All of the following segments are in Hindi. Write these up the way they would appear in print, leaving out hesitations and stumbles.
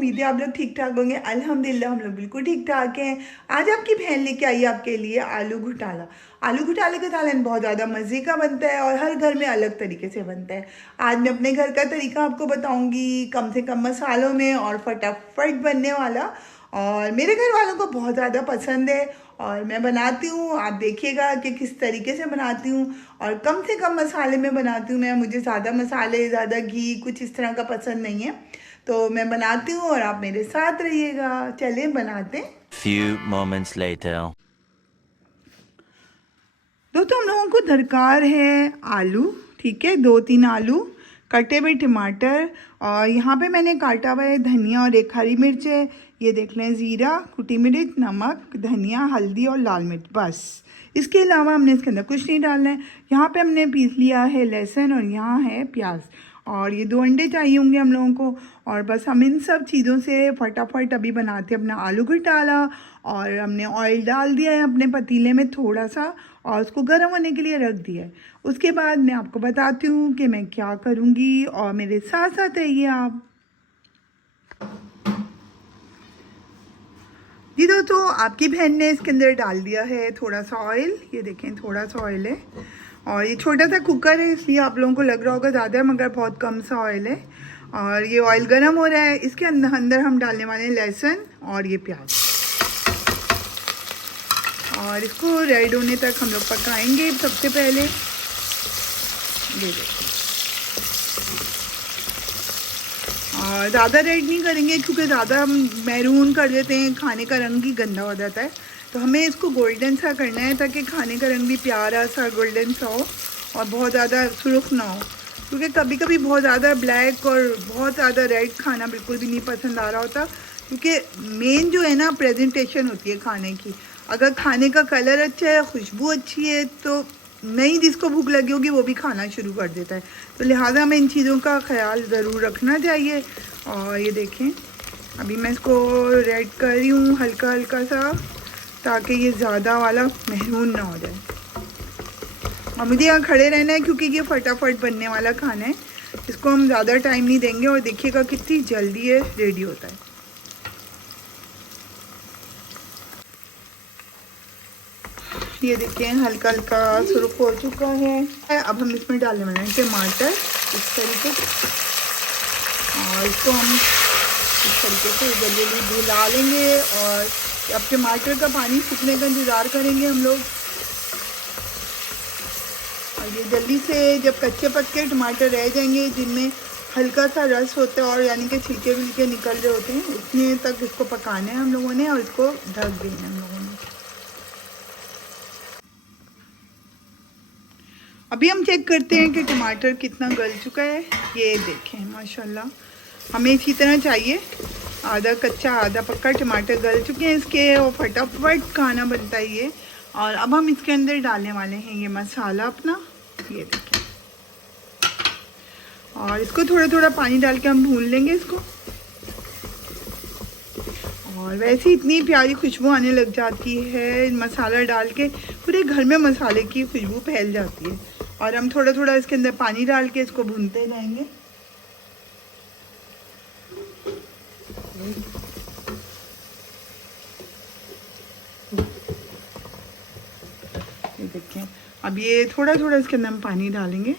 उम्मीद है आप लोग ठीक ठाक होंगे। अल्हम्दुलिल्लाह हम लोग बिल्कुल ठीक ठाक हैं। आज आपकी बहन लेके आई है आपके लिए आलू घुटाला। आलू घुटाले का सालन बहुत ज़्यादा मज़े का बनता है और हर घर में अलग तरीके से बनता है। आज मैं अपने घर का तरीका आपको बताऊंगी, कम से कम मसालों में और फटाफट बनने वाला, और मेरे घर वालों को बहुत ज़्यादा पसंद है और मैं बनाती हूँ। आप देखिएगा कि किस तरीके से बनाती हूँ और कम से कम मसाले में बनाती हूँ मैं। मुझे ज़्यादा मसाले, ज़्यादा घी कुछ इस तरह का पसंद नहीं है, तो मैं बनाती हूँ और आप मेरे साथ रहिएगा। चलिए बनाते हैं। Few moments later. दोस्तों हम लोगों को दरकार है आलू, ठीक है, 2-3 आलू, कटे हुए टमाटर, और यहाँ पे मैंने काटा हुआ है धनिया और एक हरी मिर्च है। ये देख लें, ज़ीरा, कुटी मिर्च, नमक, धनिया, हल्दी और लाल मिर्च, बस। इसके अलावा हमने इसके अंदर कुछ नहीं डालना है। यहाँ पे हमने पीस लिया है लहसुन और यहाँ है प्याज, और ये 2 अंडे चाहिए होंगे हम लोगों को। और बस हम इन सब चीज़ों से फटाफट अभी बनाते हैं अपना आलू घुटाला। और हमने ऑयल डाल दिया है अपने पतीले में थोड़ा सा और उसको गर्म होने के लिए रख दिया है। उसके बाद मैं आपको बताती हूँ कि मैं क्या करूँगी, और मेरे साथ साथ रहिए आप। जी दोस्तों, आपकी बहन ने इसके अंदर डाल दिया है थोड़ा सा ऑयल। ये देखें, थोड़ा सा ऑयल है, और ये छोटा सा कुकर है इसलिए आप लोगों को लग रहा होगा ज़्यादा है, मगर बहुत कम सा ऑयल है। और ये ऑयल गर्म हो रहा है, इसके अंदर हम डालने वाले हैं लहसुन और ये प्याज, और इसको रेड होने तक हम लोग पकाएंगे। सबसे पहले ये देखिए, और ज़्यादा रेड नहीं करेंगे क्योंकि ज़्यादा मैरून कर देते हैं, खाने का रंग ही गंदा हो जाता है। तो हमें इसको गोल्डन सा करना है ताकि खाने का रंग भी प्यारा सा गोल्डन सा हो और बहुत ज़्यादा सुर्ख ना हो, क्योंकि कभी कभी बहुत ज़्यादा ब्लैक और बहुत ज़्यादा रेड खाना बिल्कुल भी नहीं पसंद आ रहा होता। क्योंकि मेन जो है ना, प्रेजेंटेशन होती है खाने की। अगर खाने का कलर अच्छा है, खुशबू अच्छी है, तो नहीं जिसको भूख लगी होगी वो भी खाना शुरू कर देता है। तो लिहाजा हमें इन चीज़ों का ख्याल ज़रूर रखना चाहिए। और ये देखें, अभी मैं इसको रेड कर रही हूँ हल्का हल्का सा, ताकि ये ज़्यादा वाला महरून ना हो जाए। और मुझे यहाँ खड़े रहना है क्योंकि ये फटाफट बनने वाला खाना है, इसको हम ज़्यादा टाइम नहीं देंगे। और देखिएगा कितनी जल्दी ये रेडी होता है। ये देखिए, हल्का हल्का सुर्ख हो चुका है। अब हम इसमें डालने वाले हैं टमाटर इस तरीके से, और इसको हम इस तरीके से जल्दी जल्दी भुला लेंगे। और अब टमाटर का पानी सूखने का इंतज़ार करेंगे हम लोग। और ये जल्दी से जब कच्चे पक्के टमाटर रह जाएंगे जिनमें हल्का सा रस होता है और यानी कि छिलके विलके निकल रहे होते हैं, उतने तक इसको पकाना है हम लोगों ने, और इसको ढक देना है हम लोगों ने। अभी हम चेक करते हैं कि टमाटर कितना गल चुका है। ये देखें, माशाल्लाह हमें इसी तरह चाहिए, आधा कच्चा आधा पक्का टमाटर गल चुके हैं इसके, और फटाफट खाना बनता है ये। और अब हम इसके अंदर डालने वाले हैं ये मसाला अपना, ये देखें, और इसको थोड़ा थोड़ा पानी डाल के हम भून लेंगे इसको। और वैसे ही इतनी प्यारी खुशबू आने लग जाती है मसाला डाल के, पूरे घर में मसाले की खुशबू फैल जाती है। और हम थोड़ा थोड़ा इसके अंदर पानी डाल के इसको भूनते जाएंगे। ये देखें, अब ये थोड़ा थोड़ा इसके अंदर हम पानी डालेंगे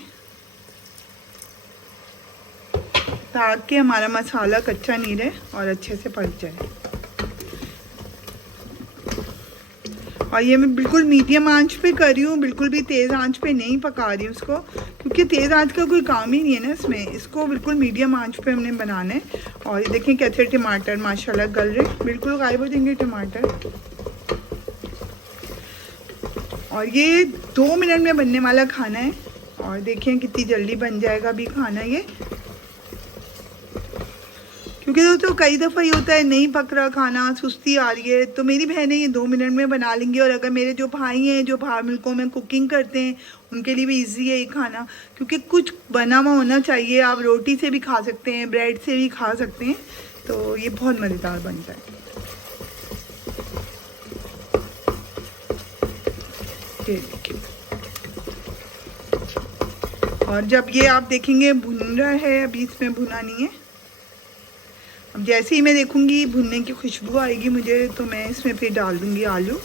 ताकि हमारा मसाला कच्चा नहीं रहे और अच्छे से पक जाए। और ये मैं बिल्कुल मीडियम आंच पे कर रही हूँ, बिल्कुल भी तेज़ आंच पे नहीं पका रही हूँ इसको, क्योंकि तेज़ आंच का कोई काम ही नहीं है ना इसमें। इसको बिल्कुल मीडियम आंच पे हमने बनाना है। और ये देखें कैसे टमाटर माशाल्लाह गल रहे, बिल्कुल गायब हो जाएंगे टमाटर। और ये 2 मिनट में बनने वाला खाना है, और देखें कितनी जल्दी बन जाएगा अभी खाना ये। क्योंकि दोस्तों कई दफ़ा ये होता है नहीं पक रहा खाना, सुस्ती आ रही है, तो मेरी बहनें ये 2 मिनट में बना लेंगी। और अगर मेरे जो भाई हैं जो बाहर मुल्कों में कुकिंग करते हैं, उनके लिए भी इजी है ये खाना, क्योंकि कुछ बना हुआ होना चाहिए। आप रोटी से भी खा सकते हैं, ब्रेड से भी खा सकते हैं, तो ये बहुत मज़ेदार बनता है। ये देखिए, और जब ये आप देखेंगे भुन रहा है, अभी इसमें भुना नहीं है, जैसे ही मैं देखूंगी भुनने की खुशबू आएगी मुझे, तो मैं इसमें फिर डाल दूंगी आलू।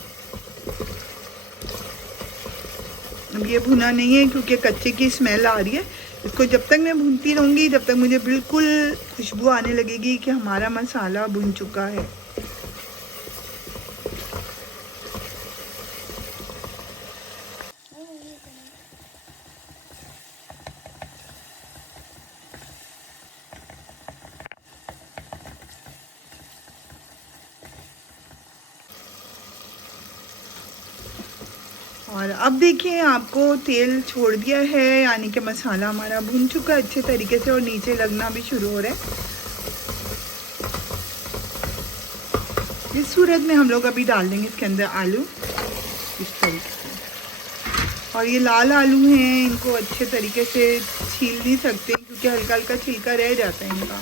अब ये भुना नहीं है क्योंकि कच्चे की स्मेल आ रही है। इसको जब तक मैं भूनती रहूँगी तब तक मुझे बिल्कुल खुशबू आने लगेगी कि हमारा मसाला भुन चुका है। और अब देखिए आपको तेल छोड़ दिया है, यानी कि मसाला हमारा भुन चुका है अच्छे तरीके से और नीचे लगना भी शुरू हो रहा है। इस सूरत में हम लोग अभी डाल देंगे इसके अंदर आलू इस तरीके से। और ये लाल आलू हैं, इनको अच्छे तरीके से छील नहीं सकते क्योंकि हल्का हल्का छिलका रह जाता है इनका।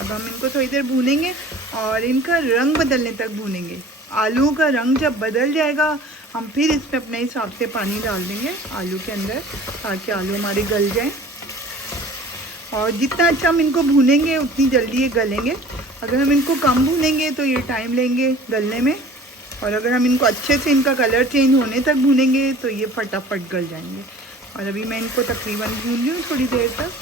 अब हम इनको थोड़ी देर भूनेंगे और इनका रंग बदलने तक भूनेंगे। आलू का रंग जब बदल जाएगा हम फिर इसमें अपने हिसाब से पानी डाल देंगे आलू के अंदर, ताकि आलू हमारे गल जाएं। और जितना अच्छा हम इनको भूनेंगे उतनी जल्दी ये गलेंगे। अगर हम इनको कम भूनेंगे तो ये टाइम लेंगे गलने में, और अगर हम इनको अच्छे से इनका कलर चेंज होने तक भूनेंगे तो ये फटाफट गल जाएंगे। और अभी मैं इनको तकरीबन भून रही हूँ थोड़ी देर तक।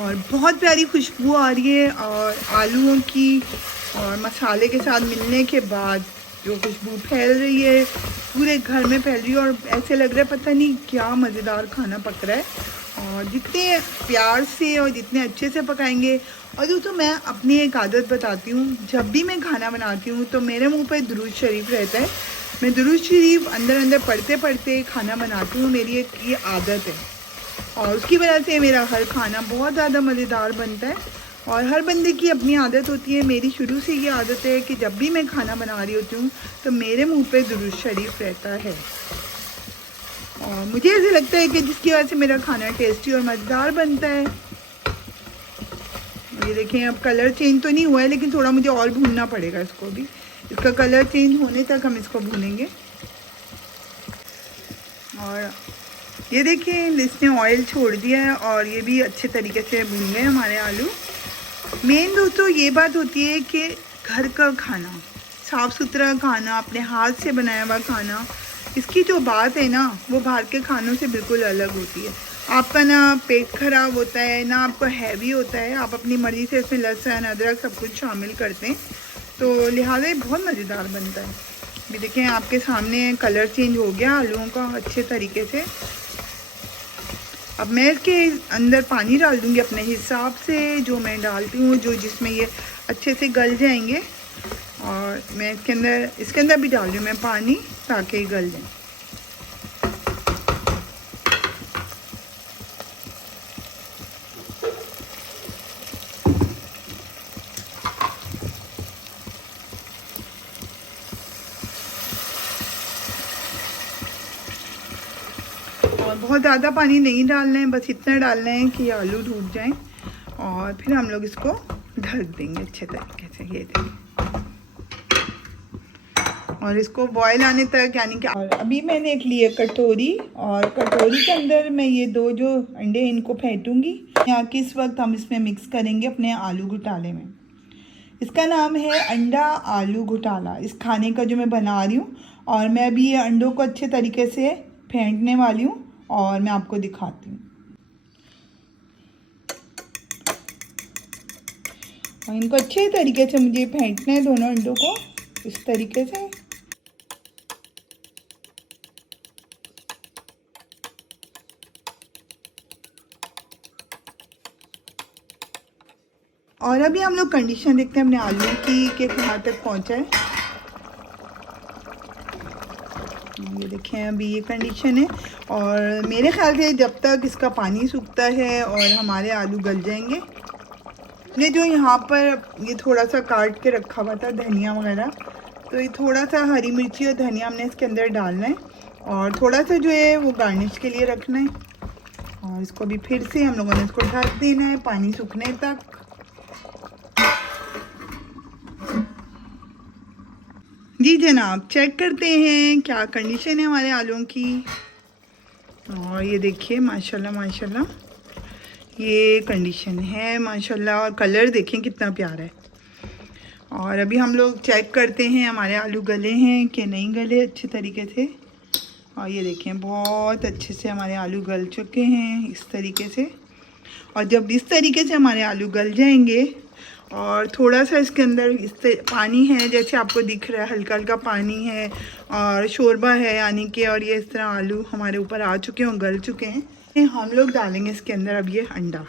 और बहुत प्यारी खुशबू आ रही है, और आलूओं की और मसाले के साथ मिलने के बाद जो खुशबू फैल रही है पूरे घर में फैल रही है, और ऐसे लग रहा है पता नहीं क्या मज़ेदार खाना पक रहा है। और जितने प्यार से और जितने अच्छे से पकाएंगे। और दोस्तों मैं अपनी एक आदत बताती हूँ, जब भी मैं खाना बनाती हूँ तो मेरे मुंह पे दुरूद शरीफ रहता है। मैं दुरूद शरीफ अंदर अंदर पढ़ते पढ़ते खाना बनाती हूँ, मेरी एक ये आदत है। और उसकी वजह से मेरा हर खाना बहुत ज़्यादा मज़ेदार बनता है। और हर बंदे की अपनी आदत होती है, मेरी शुरू से ये आदत है कि जब भी मैं खाना बना रही होती हूँ तो मेरे मुंह पे दुरूद शरीफ रहता है। और मुझे ऐसे लगता है कि जिसकी वजह से मेरा खाना टेस्टी और मज़ेदार बनता है। ये देखें अब कलर चेंज तो नहीं हुआ है, लेकिन थोड़ा मुझे और भूनना पड़ेगा इसको भी। इसका कलर चेंज होने तक हम इसको भूनेंगे। और ये देखिए इसने ऑयल छोड़ दिया है और ये भी अच्छे तरीके से भून गए हमारे आलू। मेन दोस्तों ये बात होती है कि घर का खाना, साफ़ सुथरा खाना, अपने हाथ से बनाया हुआ खाना, इसकी जो बात है ना वो बाहर के खानों से बिल्कुल अलग होती है। आपका ना पेट खराब होता है ना आपको हैवी होता है, आप अपनी मर्ज़ी से इसमें लहसुन अदरक सब कुछ शामिल करते हैं, तो लिहाजा ये बहुत मज़ेदार बनता है। भी देखें आपके सामने कलर चेंज हो गया आलूओं का अच्छे तरीके से। अब मैं इसके अंदर पानी डाल दूंगी अपने हिसाब से, जो मैं डालती हूँ, जो जिसमें ये अच्छे से गल जाएंगे। और मैं इसके अंदर भी डाल रही हूँ मैं पानी, ताकि गल जाए। और बहुत ज़्यादा पानी नहीं डालना है, बस इतना डालना है कि आलू डूब जाएं। और फिर हम लोग इसको ढक देंगे अच्छे तरीके से, ये देखिए। और इसको बॉयल आने तक, यानी कि और अभी मैंने एक लिए कटोरी, और कटोरी के अंदर मैं ये दो जो अंडे इनको फेंटूंगी। यहाँ कि इस वक्त हम इसमें मिक्स करेंगे अपने आलू घोटाले में। इसका नाम है अंडा आलू घोटाला, इस खाने का जो मैं बना रही हूँ। और मैं अभी ये अंडों को अच्छे तरीके से फेंटने वाली हूँ और मैं आपको दिखाती हूँ। और इनको अच्छे तरीके से मुझे फेंटना है, दोनों अंडों को इस तरीके से। और अभी हम लोग कंडीशन देखते हैं अपने आलू की कि कहाँ तक पहुँचा है। ये देखें अभी ये कंडीशन है। और मेरे ख्याल से जब तक इसका पानी सूखता है और हमारे आलू गल जाएंगे। ये जो यहाँ पर ये थोड़ा सा काट के रखा हुआ था धनिया वगैरह, तो ये थोड़ा सा हरी मिर्ची और धनिया हमने इसके अंदर डालना है, और थोड़ा सा जो है वो गार्निश के लिए रखना है। और इसको भी फिर से हम लोगों ने इसको ढक देना है पानी सूखने तक। जनाब, चेक करते हैं क्या कंडीशन है हमारे आलूओं की। और ये देखिए माशाल्लाह माशाल्लाह ये कंडीशन है माशाल्लाह, और कलर देखें कितना प्यारा है। और अभी हम लोग चेक करते हैं हमारे आलू गले हैं कि नहीं गले अच्छे तरीके से। और ये देखें बहुत अच्छे से हमारे आलू गल चुके हैं इस तरीके से। और जब इस तरीके से हमारे आलू गल जाएंगे और थोड़ा सा इसके अंदर पानी है, जैसे आपको दिख रहा है हल्का हल्का पानी है और शोरबा है यानी कि, और ये इस तरह आलू हमारे ऊपर आ चुके हैं और गल चुके हैं, हम लोग डालेंगे इसके अंदर अब ये अंडा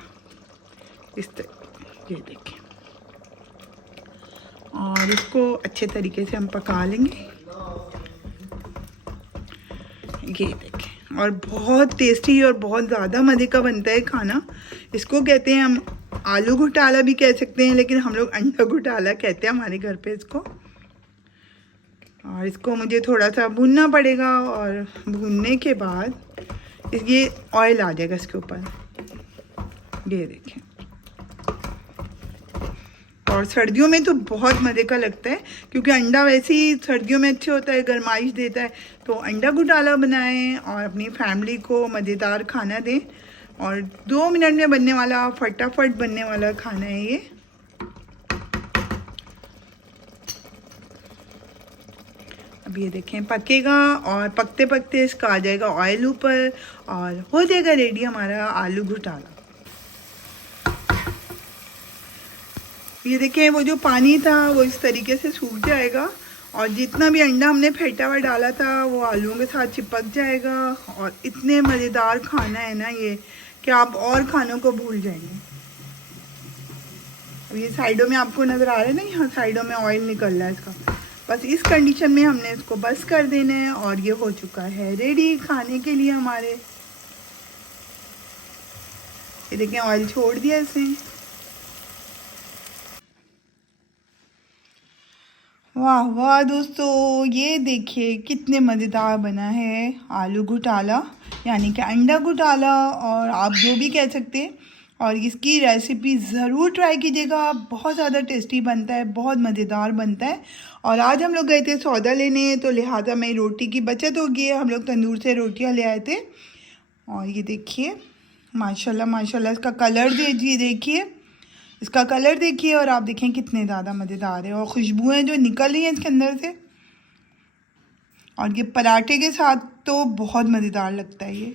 इस तरह, ये देखें। और इसको अच्छे तरीके से हम पका लेंगे, ये देखें। और बहुत टेस्टी और बहुत ज़्यादा मज़े का बनता है खाना। इसको कहते हैं हम आलू घोटाला भी कह सकते हैं, लेकिन हम लोग अंडा घोटाला कहते हैं हमारे घर पे इसको। और इसको मुझे थोड़ा सा भूनना पड़ेगा, और भूनने के बाद ये ऑयल आ जाएगा इसके ऊपर, ये देखें। और सर्दियों में तो बहुत मज़े का लगता है, क्योंकि अंडा वैसे ही सर्दियों में अच्छे होता है, गर्माइश देता है। तो अंडा घोटाला बनाएं और अपनी फैमिली को मज़ेदार खाना दें। और 2 मिनट में बनने वाला, फटाफट बनने वाला खाना है ये। अब ये देखें पकेगा, और पकते पकते इसका आ जाएगा ऑयल ऊपर, और हो जाएगा रेडी हमारा आलू घोटाला। ये देखें वो जो पानी था वो इस तरीके से सूख जाएगा, और जितना भी अंडा हमने फेंटा हुआ डाला था वो आलूओं के साथ चिपक जाएगा। और इतने मज़ेदार खाना है ना ये कि आप और खानों को भूल जाएंगे। अब ये साइडों में आपको नज़र आ रहा है ना, यहाँ साइडों में ऑयल निकल रहा है इसका। बस इस कंडीशन में हमने इसको बस कर देना है, और ये हो चुका है रेडी खाने के लिए हमारे। ये देखें ऑयल छोड़ दिया इसने। वाह वाह दोस्तों, ये देखिए कितने मज़ेदार बना है आलू घोटाला, यानी कि अंडा घोटाला, और आप जो भी कह सकते हैं। और इसकी रेसिपी ज़रूर ट्राई कीजिएगा, बहुत ज़्यादा टेस्टी बनता है, बहुत मज़ेदार बनता है। और आज हम लोग गए थे सौदा लेने, तो लिहाजा में रोटी की बचत हो गई है, हम लोग तंदूर से रोटियां ले आए थे। और ये देखिए माशाल्लाह माशाल्लाह इसका कलर देखिए, इसका कलर देखिए, और आप देखें कितने ज़्यादा मज़ेदार है। और खुशबुएं जो निकल रही हैं इसके अंदर से, और ये पराठे के साथ तो बहुत मज़ेदार लगता है ये।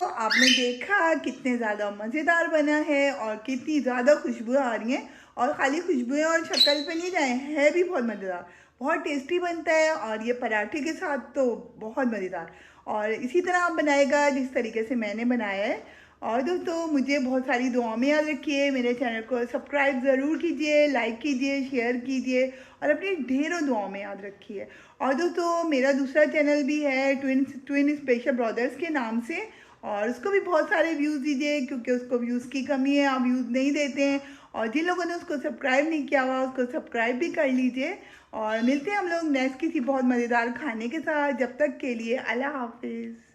तो आपने देखा कितने ज़्यादा मज़ेदार बना है, और कितनी ज़्यादा खुशबू आ रही हैं। और ख़ाली खुशबुएं और शक्ल पे नहीं जाए, है भी बहुत मज़ेदार, बहुत टेस्टी बनता है। और ये पराठे के साथ तो बहुत मज़ेदार। और इसी तरह आप बनाएगा जिस तरीके से मैंने बनाया है। और दोस्तों मुझे बहुत सारी दुआओं में याद रखिए, मेरे चैनल को सब्सक्राइब ज़रूर कीजिए, लाइक कीजिए, शेयर कीजिए, और अपनी ढेरों दुआओं में याद रखिए। और दोस्तों मेरा दूसरा चैनल भी है ट्विन स्पेशल ब्रदर्स के नाम से, और उसको भी बहुत सारे व्यूज़ दीजिए, क्योंकि उसको व्यूज़ की कमी है, आप व्यूज़ नहीं देते हैं। और जिन लोगों ने उसको सब्सक्राइब नहीं किया हुआ उसको सब्सक्राइब भी कर लीजिए। और मिलते हैं हम लोग नेक्स्ट किसी बहुत मज़ेदार खाने के साथ। जब तक के लिए अल्लाह हाफिज़।